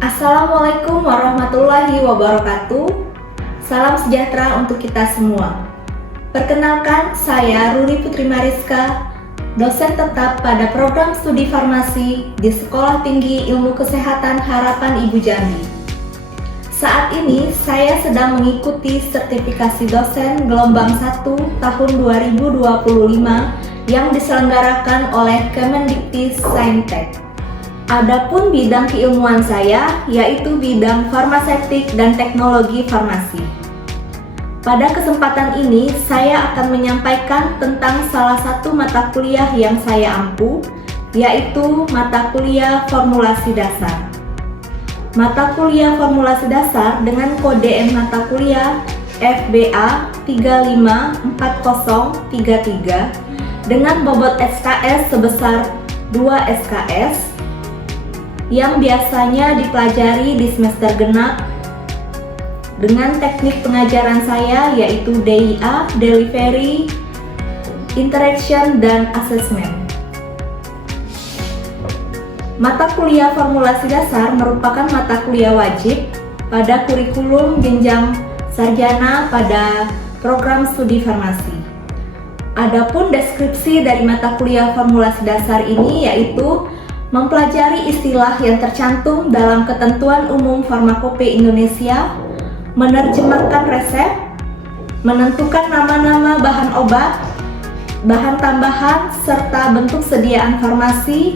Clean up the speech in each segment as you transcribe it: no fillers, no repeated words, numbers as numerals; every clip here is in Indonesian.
Assalamualaikum warahmatullahi wabarakatuh. Salam sejahtera untuk kita semua. Perkenalkan, saya Ruri Putri Mariska, dosen tetap pada program studi farmasi di Sekolah Tinggi Ilmu Kesehatan Harapan Ibu Jambi. Saat ini saya sedang mengikuti sertifikasi dosen gelombang 1 tahun 2025 yang diselenggarakan oleh Kemendikti-Saintek. Adapun bidang keilmuan saya yaitu bidang farmaseutik dan teknologi farmasi. Pada kesempatan ini saya akan menyampaikan tentang salah satu mata kuliah yang saya ampu, yaitu mata kuliah formulasi dasar. Mata kuliah formulasi dasar dengan kode mata kuliah FBA 354033 dengan bobot SKS sebesar 2 SKS yang biasanya dipelajari di semester genap dengan teknik pengajaran saya yaitu DIA, Delivery, Interaction, dan Assessment. Mata kuliah formulasi dasar merupakan mata kuliah wajib pada kurikulum jenjang sarjana pada program studi farmasi. Adapun deskripsi dari mata kuliah formulasi dasar ini yaitu mempelajari istilah yang tercantum dalam Ketentuan Umum Farmakope Indonesia, menerjemahkan resep, menentukan nama-nama bahan obat, bahan tambahan, serta bentuk sediaan farmasi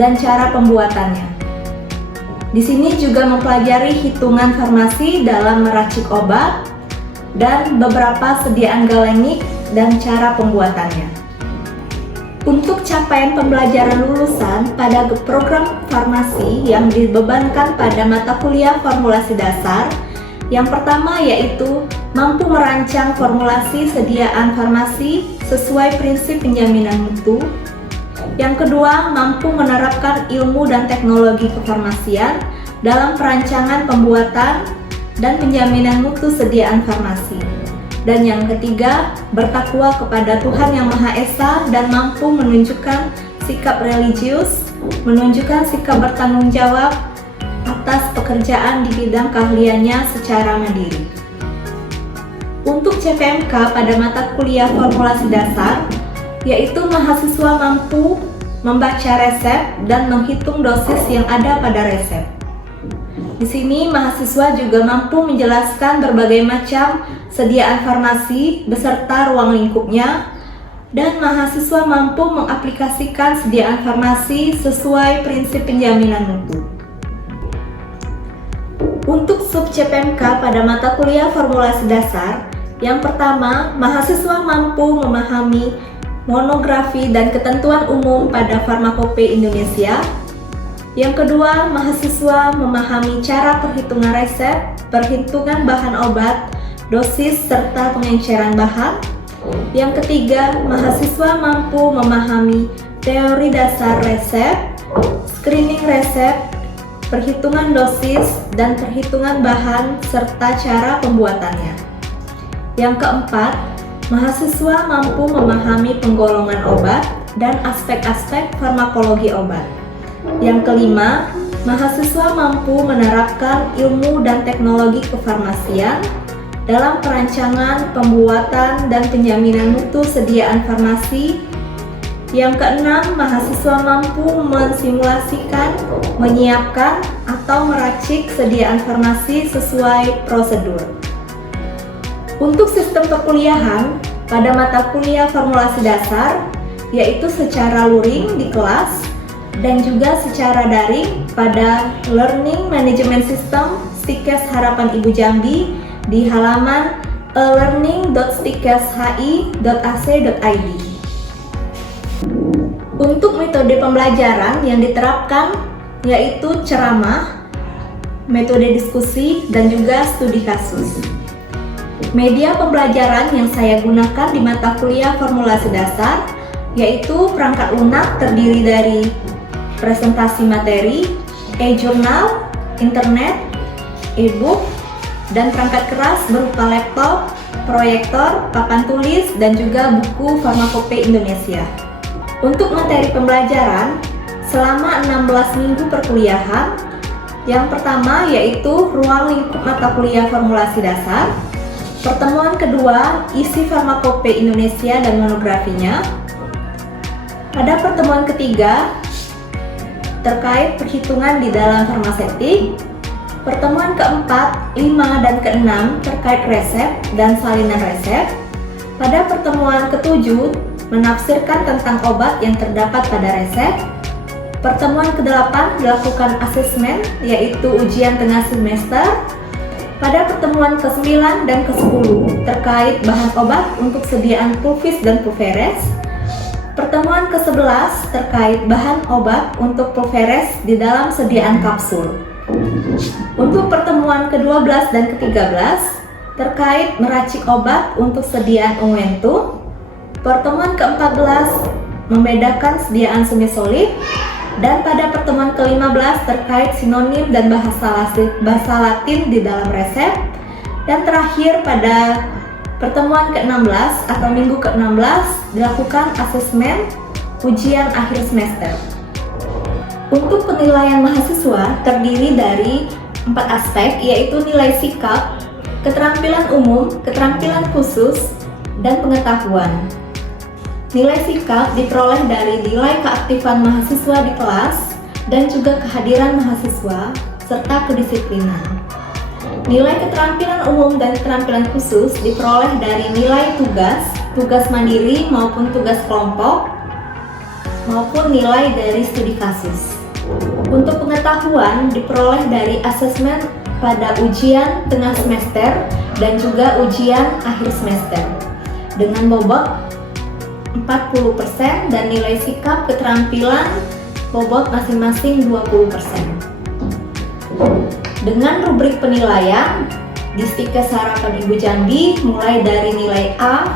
dan cara pembuatannya. Di sini juga mempelajari hitungan farmasi dalam meracik obat dan beberapa sediaan galenik dan cara pembuatannya. Untuk capaian pembelajaran lulusan pada program farmasi yang dibebankan pada mata kuliah formulasi dasar, yang pertama yaitu mampu merancang formulasi sediaan farmasi sesuai prinsip penjaminan mutu. Yang kedua, mampu menerapkan ilmu dan teknologi kefarmasian dalam perancangan pembuatan dan penjaminan mutu sediaan farmasi. Dan yang ketiga, bertakwa kepada Tuhan Yang Maha Esa dan mampu menunjukkan sikap religius, menunjukkan sikap bertanggung jawab atas pekerjaan di bidang keahliannya secara mandiri. Untuk CPMK pada mata kuliah formulasi dasar, yaitu mahasiswa mampu membaca resep dan menghitung dosis yang ada pada resep. Di sini mahasiswa juga mampu menjelaskan berbagai macam sediaan farmasi beserta ruang lingkupnya, dan mahasiswa mampu mengaplikasikan sediaan farmasi sesuai prinsip penjaminan mutu. Untuk sub CPMK pada mata kuliah formulasi dasar, yang pertama, mahasiswa mampu memahami monografi dan ketentuan umum pada Farmakope Indonesia. Yang kedua, mahasiswa memahami cara perhitungan resep, perhitungan bahan obat, dosis, serta pengenceran bahan. Yang ketiga, mahasiswa mampu memahami teori dasar resep, screening resep, perhitungan dosis, dan perhitungan bahan, serta cara pembuatannya. Yang keempat, mahasiswa mampu memahami penggolongan obat dan aspek-aspek farmakologi obat. Yang kelima, mahasiswa mampu menerapkan ilmu dan teknologi kefarmasian dalam perancangan, pembuatan, dan penjaminan mutu sediaan farmasi. Yang keenam, mahasiswa mampu mensimulasikan, menyiapkan, atau meracik sediaan farmasi sesuai prosedur. Untuk sistem perkuliahan pada mata kuliah formulasi dasar, yaitu secara luring di kelas dan juga secara daring pada Learning Management System Stikes Harapan Ibu Jambi di halaman learning.stikeshi.ac.id. Untuk metode pembelajaran yang diterapkan yaitu ceramah, metode diskusi, dan juga studi kasus. Media pembelajaran yang saya gunakan di mata kuliah formulasi dasar yaitu perangkat lunak terdiri dari presentasi materi, e-jurnal, internet, e-book, dan perangkat keras berupa laptop, proyektor, papan tulis, dan juga buku Farmakope Indonesia. Untuk materi pembelajaran, selama 16 minggu perkuliahan, Yang pertama yaitu ruang lingkup mata kuliah formulasi dasar. Pertemuan kedua, isi farmakope Indonesia dan monografinya. Pada pertemuan ketiga, terkait perhitungan di dalam farmaseutik. Pertemuan keempat, 5 dan keenam terkait resep dan salinan resep. Pada pertemuan ketujuh, menafsirkan tentang obat yang terdapat pada resep. Pertemuan ke-8 dilakukan asesmen, yaitu ujian tengah semester. Pada pertemuan ke-9 dan ke-10 terkait bahan obat untuk sediaan pulvis dan pulveres. Pertemuan ke-11 terkait bahan obat untuk pulveres di dalam sediaan kapsul. Untuk pertemuan ke-12 dan ke-13 terkait meracik obat untuk sediaan unguentum. Pertemuan ke-14 membedakan sediaan semisolid. Dan pada pertemuan ke-15 terkait sinonim dan bahasa Latin di dalam resep. Dan terakhir pada pertemuan ke-16 atau minggu ke-16 dilakukan asesmen ujian akhir semester. Untuk penilaian mahasiswa terdiri dari 4 aspek, yaitu nilai sikap, keterampilan umum, keterampilan khusus, dan pengetahuan. Nilai sikap diperoleh dari nilai keaktifan mahasiswa di kelas dan juga kehadiran mahasiswa serta kedisiplinan. Nilai keterampilan umum dan keterampilan khusus diperoleh dari nilai tugas mandiri maupun tugas kelompok, maupun nilai dari studi kasus. Untuk pengetahuan diperoleh dari asesmen pada ujian tengah semester dan juga ujian akhir semester dengan bobot 40% dan nilai sikap keterampilan bobot masing-masing 20%. Dengan rubrik penilaian, Distikes Harapan Ibu Jambi mulai dari nilai A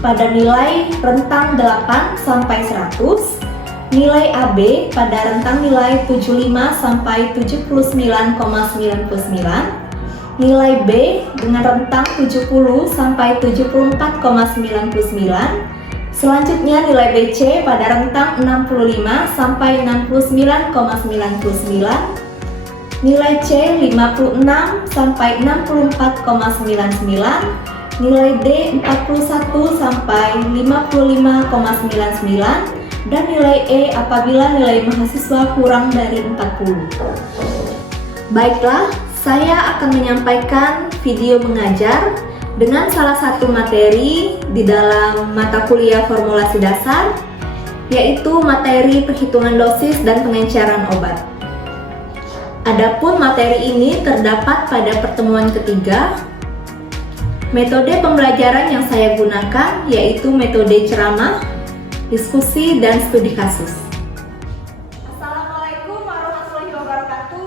pada nilai rentang 8 sampai 100, nilai AB pada rentang nilai 75 sampai 79,99, nilai B dengan rentang 70 sampai 74,99. Selanjutnya nilai BC pada rentang 65 sampai 69,99, nilai C 56 sampai 64,99, nilai D 41 sampai 55,99, dan nilai E apabila nilai mahasiswa kurang dari 40. Baiklah, saya akan menyampaikan video mengajar dengan salah satu materi di dalam mata kuliah formulasi dasar, yaitu materi perhitungan dosis dan pengenceran obat. Adapun materi ini terdapat pada pertemuan ketiga. Metode pembelajaran yang saya gunakan yaitu metode ceramah, diskusi, dan studi kasus. Assalamualaikum warahmatullahi wabarakatuh.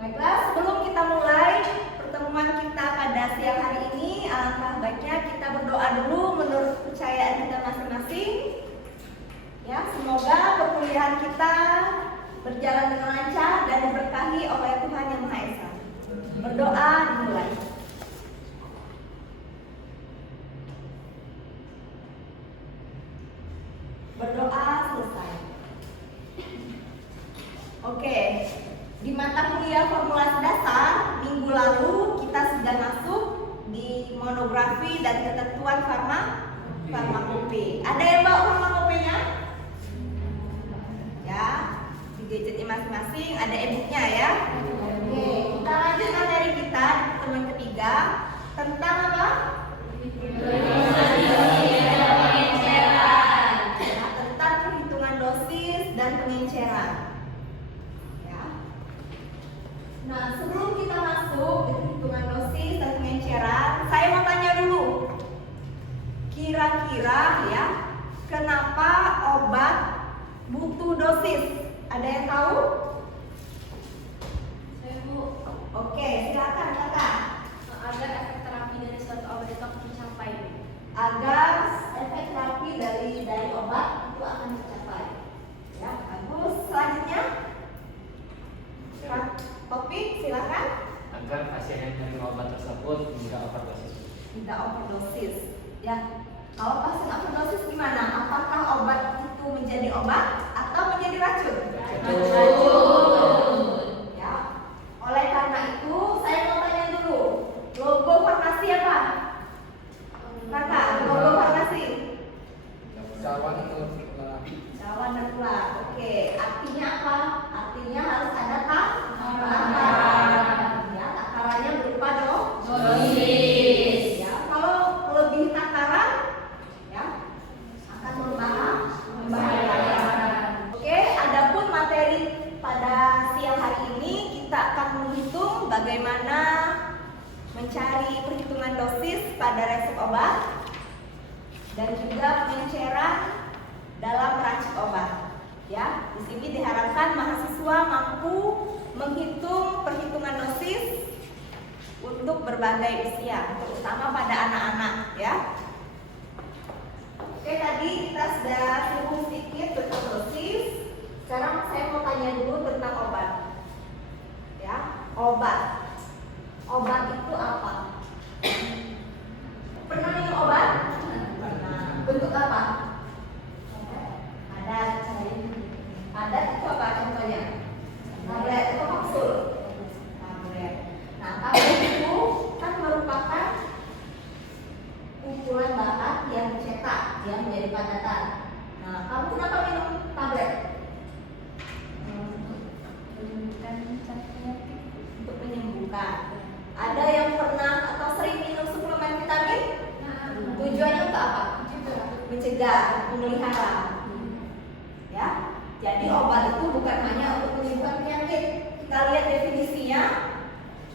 Baiklah, sebelum kita mulai pertemuan kita pada siang hari ini, alangkah baiknya kita berdoa dulu menurut kepercayaan kita masing-masing. Ya, semoga perkuliahan kita berjalan dengan lancar dan diberkahi oleh Tuhan Yang Maha Esa. Berdoa dimulai. Berdoa selesai. Oke. Di mata kuliah formulasi dasar, minggu lalu kita sudah masuk di monografi dan ketentuan farmakope. Ada yang bawa farmakopenya? Ya, di gadgetnya masing-masing, ada e-booknya ya. Oke, kita lanjut materi kita di pertemuan ketiga tentang apa? Tentang perhitungan dosis dan pengenceran. Nah, sebelum kita masuk ke perhitungan dosis dan pengenceran, saya mau tanya dulu. Kira-kira ya, kenapa obat butuh dosis? Ada yang tahu? Saya Bu. Oke, silakan kakak. Agar efek terapi dari suatu obat itu tercapai. Agar efek terapi tidak overdosis. Ya, kalau pasien overdosis gimana? Apakah obat itu menjadi obat atau menjadi racun? Racun. Ya, oleh karena itu saya mau tanya dulu, logo farmasi apa? Kakak, logo farmasi? Cawan dan ular. Oke, artinya apa? Artinya harus ada takaran. Ya, takarannya berupa dosis. Ya, kalau lebih takaran, ya akan membahayakan. Oke, adapun materi pada siang hari ini kita akan menghitung bagaimana mencari perhitungan dosis pada resep obat dan juga pengenceran dalam racik obat. Ya, di sini diharapkan mahasiswa mampu menghitung perhitungan dosis untuk berbagai usia, terutama pada anak-anak, ya. Oke, tadi kita sudah singgung sedikit tentang dosis. Sekarang saya mau tanya dulu tentang obat. Ya, obat. Obat itu apa? Pernah minum obat? Pernah. Bentuk apa? Padat itu apa contohnya? Tablet atau kapsul? Tablet. Nah, tablet itu kan merupakan kumpulan bahan yang dicetak, yang menjadi padatan. Nah, kamu kenapa minum tablet? Untuk menyembuhkan. Ada yang pernah atau sering minum suplemen vitamin? Tujuannya untuk apa? Mencegah, memelihara. Ya, jadi obat itu bukan hanya untuk menyembuhkan penyakit. Kita lihat definisinya,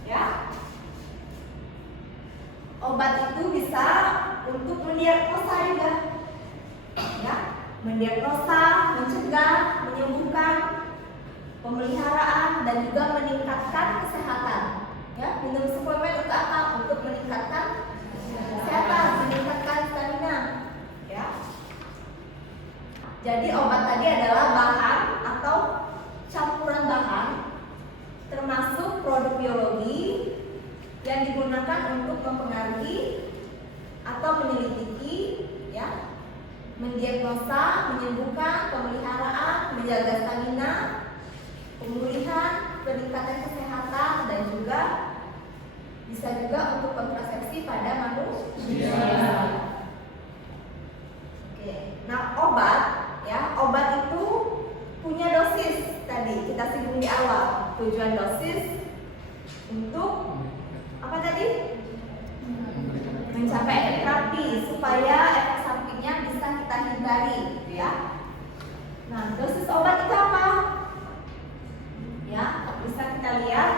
ya. Obat itu bisa untuk mendiagnosa juga, ya, mendiagnosa, mencegah, menyembuhkan, pemeliharaan dan juga meningkatkan kesehatan. Ya, minum suplemen untuk apa? Untuk meningkatkan kesehatan, meningkatkan stamina. Ya. Jadi obat tadi adalah bahan atau campuran bahan termasuk produk biologi yang digunakan untuk mempengaruhi atau menyelidiki, ya, mendiagnosa, menyembuhkan, pemeliharaan, menjaga stamina, pemulihan, peningkatan kesehatan dan juga bisa juga untuk kontrasepsi pada manusia. Oke, nah obat, ya, obat itu punya dosis. Tadi kita singgung di awal. Tujuan dosis untuk apa tadi? Mencapai efek terapi supaya efek sampingnya bisa kita hindari, ya. Nah, dosis obat itu apa? Ya, bisa kita lihat.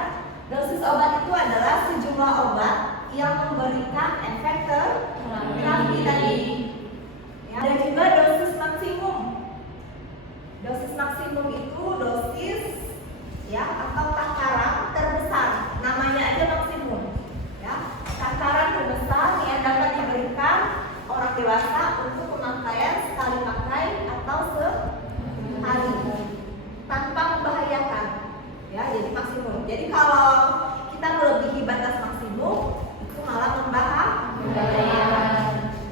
Dosis obat itu adalah sejumlah obat yang memberikan efek terapi tadi. Ya, ada juga dosis maksimum. Dosis maksimum itu dosis, ya, atau takaran terbesar. Namanya aja maksimum. Ya, takaran terbesar yang dapat diberikan orang dewasa untuk pemakaian sekali pakai atau sehari tanpa membahayakan. Ya, jadi maksimum. Jadi kalau kita melebihi batas maksimum itu malah membahayakan.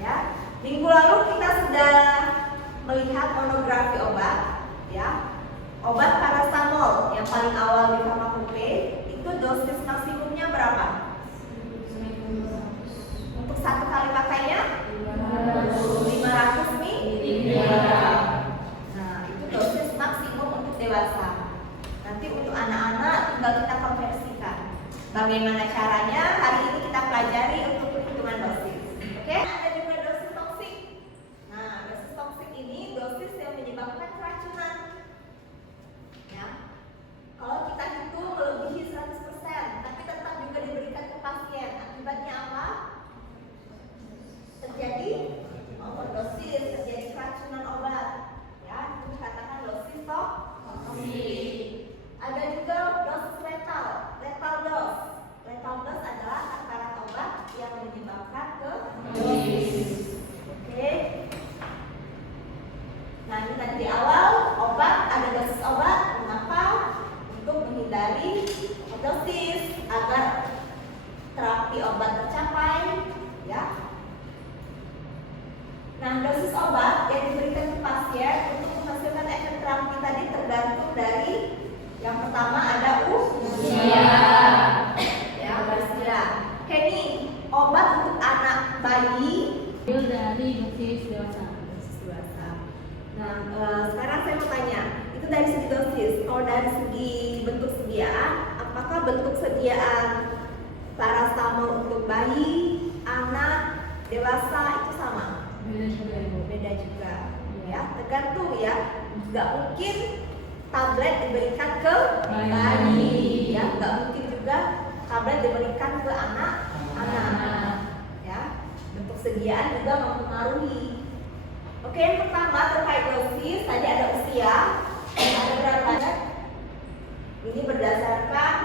Ya, minggu lalu kita sudah melihat monografi obat, ya. Obat paracetamol yang paling awal di farmakope itu dosis maksimumnya berapa? Untuk satu kali pakainya 500 ml. Nah, itu dosis maksimum untuk dewasa. Nanti untuk anak-anak tinggal kita konversikan. Bagaimana caranya? Hari ini kita pelajari untuk perhitungan dosis. Oke? Ada juga dosis toksik. Nah, dosis toksik ini dosis yang menyebabkan keracunan. Ya. Kalau kita hitung melebihi 100%, tapi tetap juga diberikan ke pasien. Akibatnya apa? Terjadi overdosis, terjadi keracunan obat. Ya, itu dikatakan dosis toksik. Ada juga dosis letal dose. Letal dose adalah obat yang diberikan ke pasien untuk menghasilkan efek terapi tadi tergantung dari yang pertama ada usia. Ya, usia. Oke nih, obat untuk anak bayi dari dosis dewasa. Nah, sekarang saya mau tanya, itu dari segi dosis. Kalau dari segi bentuk sediaan, apakah bentuk sediaan paracetamol untuk bayi, anak, dewasa itu sama? Beda juga Ibu. Beda juga. Ya, tergantung ya. Nggak mungkin tablet diberikan ke bayi, ya. Nggak mungkin juga tablet diberikan ke anak-anak. Ya, bentuk sediaan juga mempengaruhi. Oke, yang pertama terkait dosis, tadi ada usia, ada berat badan. Ini berdasarkan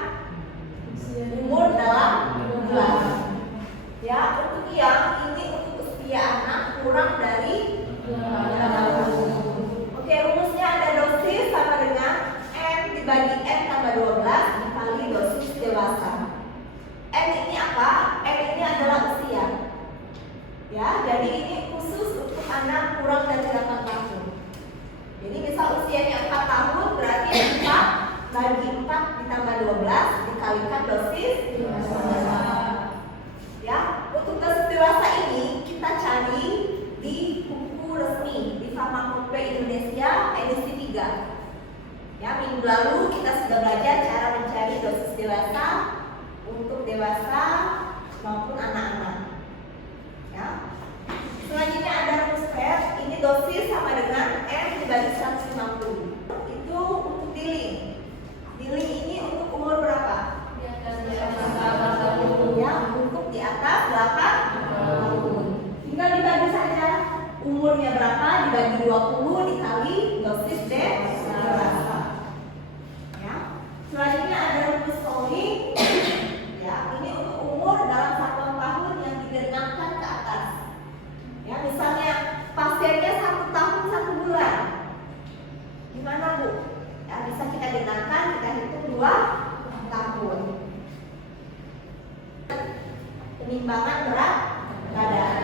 umur dalam bulan. Ya, untuk yang ini untuk usia anak kurang dari 2 tahun. Oke, rumusnya ada dosis sama dengan N dibagi N tambah 12 dikali dosis dewasa. N ini apa? N ini adalah usia. Ya, jadi ini khusus untuk anak kurang dari 8 tahun. Jadi misal usianya 4 tahun berarti 4 bagi 4 ditambah 12 dikalikan dosis dewasa. Ya, untuk dosis dewasa ini kita cari di buku resmi di Farmakope Indonesia edisi 3. Ya, minggu lalu kita sudah belajar cara mencari dosis dewasa untuk dewasa maupun anak-anak. Ya. Selanjutnya ada rumus PET. Ini dosis sama dengan N dibagi 150. Itu untuk diling. Diling ini untuk umur berapa? Di atas 8 tahun. Ya, untuk di atas 8 tahun. Tinggal dibagi saja. Umurnya berapa dibagi 20 dikali dosis dewasa. Ya. Selanjutnya ada rumus Fowling. Ya, ini untuk umur dalam satuan tahun yang digenapkan ke atas. Ya, misalnya pasiennya 1 tahun 1 bulan. Gimana Bu? Ya, bisa kita genapkan, kita hitung 2 tahun. Penimbangan berat badan.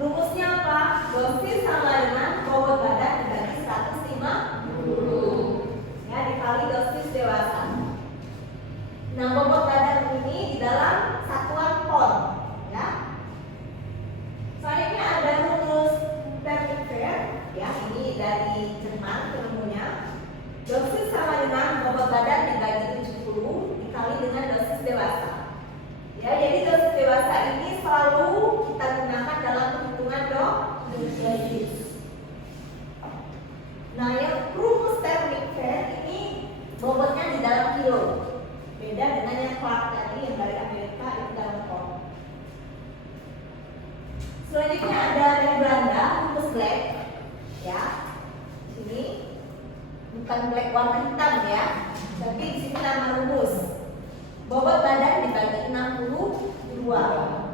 Rumusnya apa? Dosis sama dengan bobot badan dibagi 150. Ya, dikali dosis dewasa. Nah, bobot badan ini di dalam satuan pon, ya. Selanjutnya ada rumus Pernifer, ya, ini dari Jerman penemunya. Dosis sama dengan bobot badan dibagi 70 dikali dengan dosis dewasa. Ya, jadi dosis dewasa ini selalu kita gunakan dalam perhitungan dosis. Nah, yang rumus Pernifer ini bobotnya di dalam kilo. Beda dengan yang Clark tadi yang dari Amerika itu dalam ton. Selanjutnya ada dari Belanda rumus Black, ya. Sini bukan black warna hitam ya, tapi di sini nama rumus. Bobot badan dibagi 62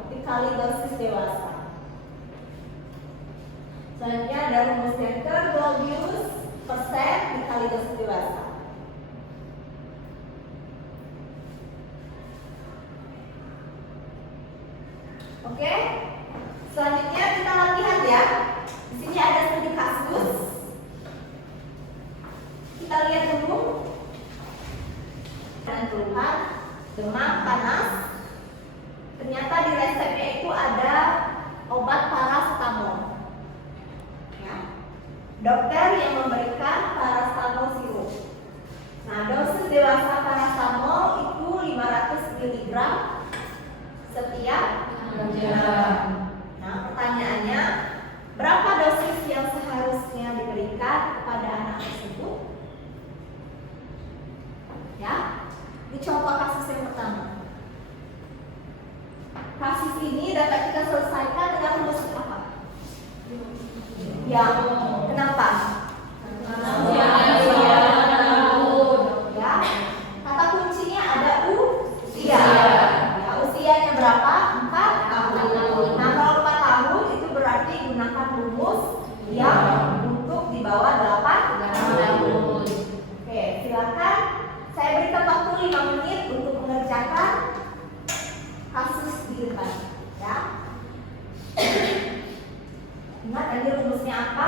dikali dosis dewasa. Selanjutnya ada rumus Center Globius persen dikali dosis dewasa. Oke, selanjutnya kita lihat ya. Di sini ada studi kasus. Kita lihat dulu. Dan keluhan demam, panas. Ternyata di resepnya itu ada obat paracetamol. Ya. Dokter yang memberikan paracetamol sirup. Nah, dosis dewasa paracetamol itu 500 mg setiap jam. Nah, pertanyaannya, berapa dosis yang seharusnya diberikan kepada anak tersebut? Ya, dicoba kasus yang pertama. Kasus ini dapat kita selesaikan dengan rumus apa? Ya, kenapa? Ya, kata kuncinya ada usia. Ya, usianya berapa? 4 tahun. Nah, kalau 4 tahun itu berarti gunakan rumus yang untuk di bawah 8 tahun. Oke, silakan. Saya berikan waktu 5 menit untuk mengerjakan kasus di depan. Ya. Ingat tadi rumusnya apa?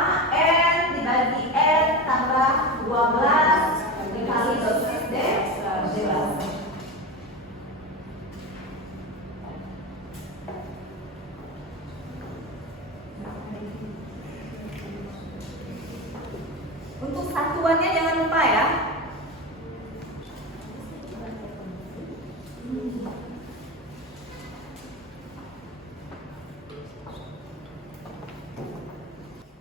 satuannya jangan lupa ya.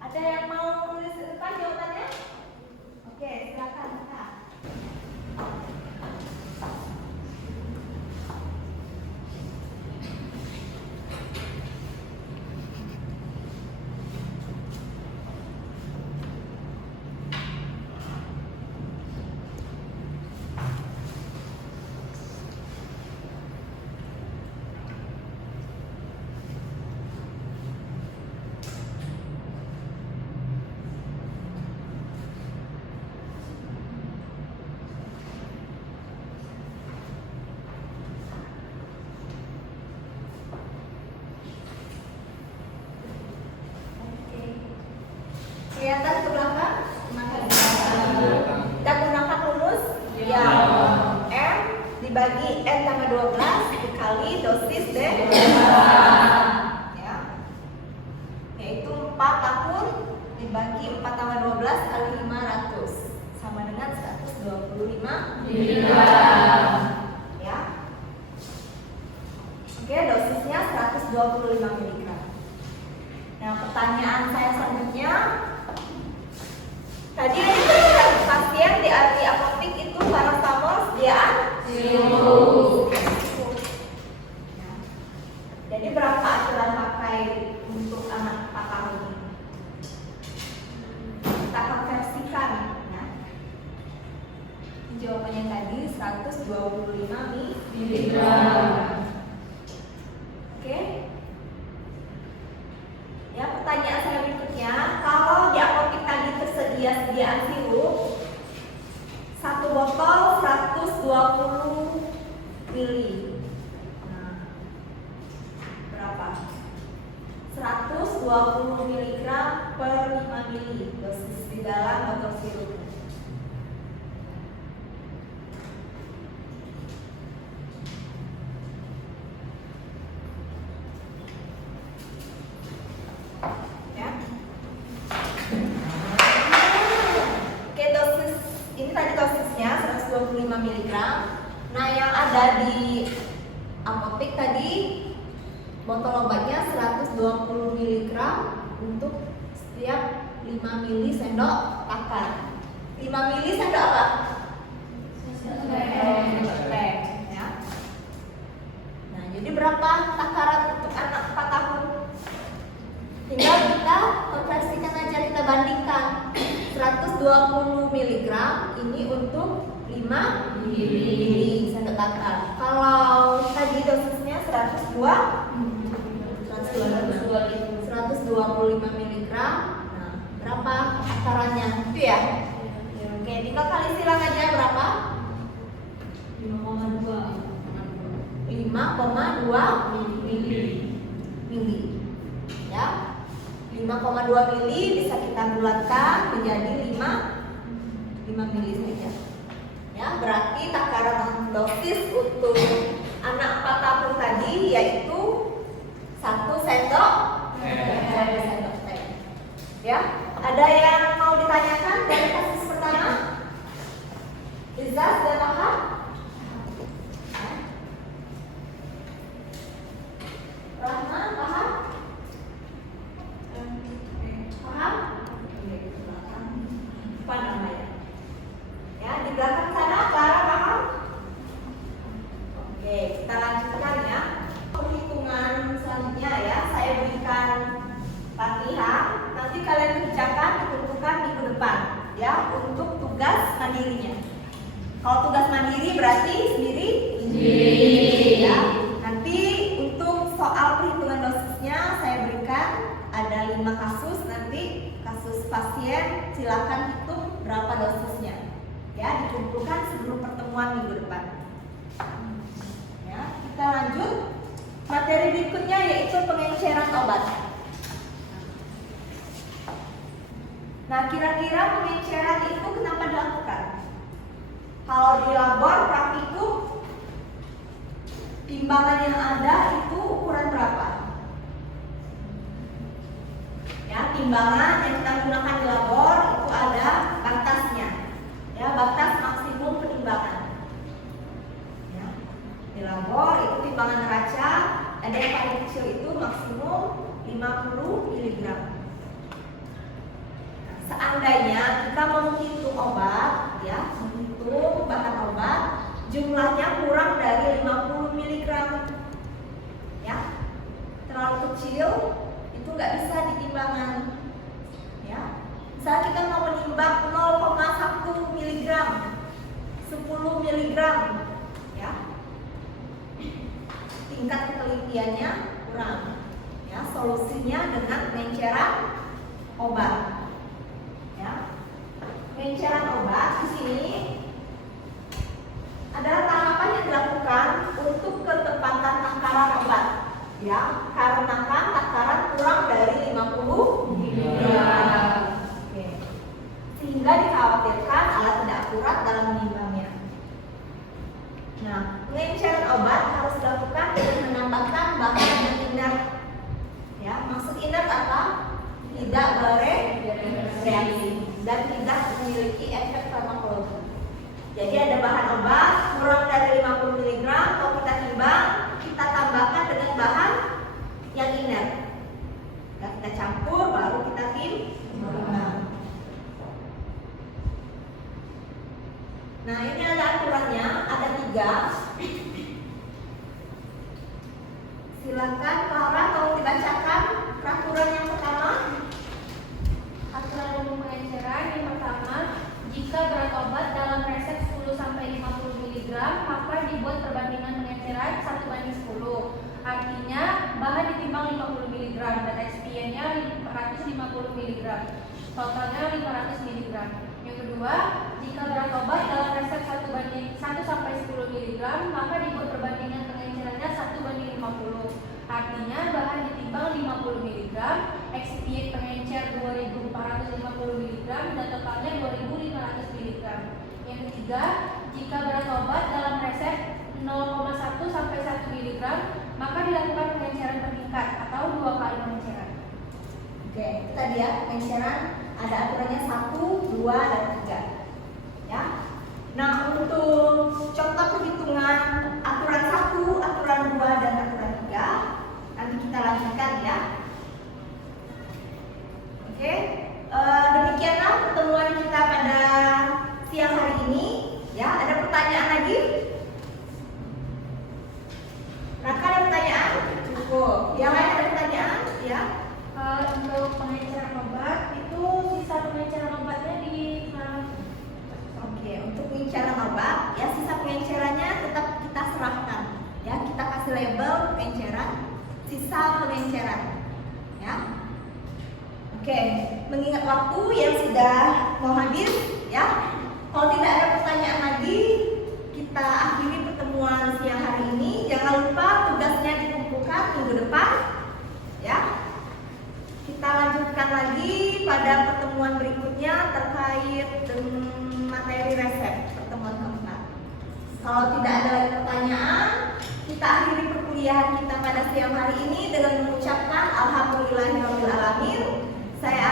Ada yang mau nulis di depan jawabannya? Oke, silakan Kak. Kelihatan ke belakang? Kita gunakan rumus yang M dibagi N tambah 12 dikali dosis D ya, yaitu 4 tahun dibagi 4 tambah 12 kali 500 sama dengan 125 ya. Oke, dosisnya 125 mg. Nah, pertanyaan saya selanjutnya, tadi pasien di apotek itu paracetamol sediaan 10. Ya. Jadi berapa aturan pakai untuk anak 4 tahun ini? Kita konversikan ya. Jawabannya tadi 125 mg. Oke. Ya, pertanyaan saya berikutnya, kalau di apotek tadi tersedia sediaan sirup, satu botol 120 mili. Nah, berapa? 120 mg per 5 mili dosis di dalam botol sirup. Mg. Nah, yang ada di apotek tadi botol obatnya 120 mg untuk setiap 5 mili sendok takar. 5 mili sendok apa? Teh ya. Nah, jadi berapa takaran untuk anak 4 tahun? Tinggal kita konversikan aja, kita bandingkan. 120 mg ini untuk 5 mili sendok takar. Kalau tadi dosisnya 125 mg. Nah, berapa takarannya? Itu ya. Oke, tinggal kali silang aja berapa? 5,2 mili. Ya. 5,2 mili bisa kita bulatkan menjadi 5 mili saja. Ya, berarti takaran dosis untuk anak 4 tahun tadi yaitu 1 sendok teh. Ya, ada yang mau ditanyakan dari kasus pertama? Iza sudah paham? Rahma paham? Paham? Apa namanya? Ya, di belakang sana Clara paham? Oke, kita lanjutkan ya. Perhitungan selanjutnya ya, saya berikan latihan. Nanti kalian kerjakan, ditentukan minggu depan ya untuk tugas mandirinya. Kalau tugas mandiri berarti sendiri ya. Nanti untuk soal perhitungan dosisnya saya berikan ada 5 kasus. Nanti kasus pasien silakan hitung berapa dosisnya. Ya, dikumpulkan sebelum pertemuan minggu depan. Ya, kita lanjut. Materi berikutnya yaitu pengenceran obat. Nah, kira-kira pengenceran itu kenapa dilakukan? Kalau di labor praktikum, timbangan yang ada itu ukuran berapa? Ya, timbangan yang kita gunakan di labor itu ada batas Ada yang paling kecil itu maksimum 50 mg. Seandainya kita menghitung obat, ya, menghitung bahan obat, jumlahnya kurang dari 50 mg, ya, terlalu kecil, itu nggak bisa ditimbangan, ya. Misalnya kita mau menimbang 0,1 mg, 10 mg, ya, tingkat ketelitiannya kurang, ya. Solusinya dengan pengenceran obat. Pengenceran obat di sini adalah tahapan yang dilakukan untuk ketepatan takaran obat, ya, karena kan takaran kurang dari 50 mg. Sehingga dikhawatirkan alat tidak akurat dalam menimbangnya. Nah, pengenceran obat harus dilakukan dengan menambahkan bahan yang inert. Ya, maksud inert apa? Tidak bereaksi dan tidak memiliki efek farmakologi. Jadi ada bahan obat kurang dari 50 mg, kalau kita timbang, kita tambahkan dengan bahan yang inert. Ya, kita campur baru kita timbang. Nah, ini ada aturannya, ada 3. Silakan Clara tolong dibacakan peraturan yang pertama. Aturan umum pengenceran yang pertama, jika berat obat dalam resep 10-50 mg, maka dibuat perbandingan pengenceran 1:10. Artinya, bahan ditimbang 50 mg dan expientnya 450 mg. Totalnya 500 mg. Yang kedua, jika berat obat dalam resep 1:10 mg, maka dibuat perbandingan pengencerannya 1:50. Artinya bahan ditimbang 50 mg, excipient pengencer 2450 mg, dan totalnya 2500 mg. Yang ketiga, jika berat obat dalam resep 0,1 sampai 1 mg, maka dilakukan pengenceran bertingkat atau 2 kali pengenceran. Oke, itu tadi ya, pengenceran ada aturannya 1, 2, dan 3. Ya. Nah, untuk contoh perhitungan aturan 1, aturan 2, dan aturan 3 nanti kita lanjutkan ya. Oke, demikianlah pertemuan kita pada siang hari ini. Ya, ada pertanyaan lagi? Raka, ada pertanyaan? Cukup. Yang lain ada pertanyaan? Ya. Untuk pengenceran obat itu sisa pengenceran obatnya di mana? Oke, untuk pengenceran obat, ya sisa pengencerannya tetap kita serahkan. Ya, kita kasih label pengenceran, sisa pengenceran. Ya. Oke, mengingat waktu yang sudah mau habis, ya. Kalau tidak ada pertanyaan lagi, kita akhiri pertemuan siang hari ini. Jangan lupa tugasnya dikumpulkan minggu depan. Ya. Kita lanjutkan lagi pada pertemuan berikutnya terkait dengan materi resep pertemuan keempat. Kalau tidak ada lagi pertanyaan, kita akhiri perkuliahan kita pada siang hari ini dengan mengucapkan alhamdulillahirabbil alamin. Saya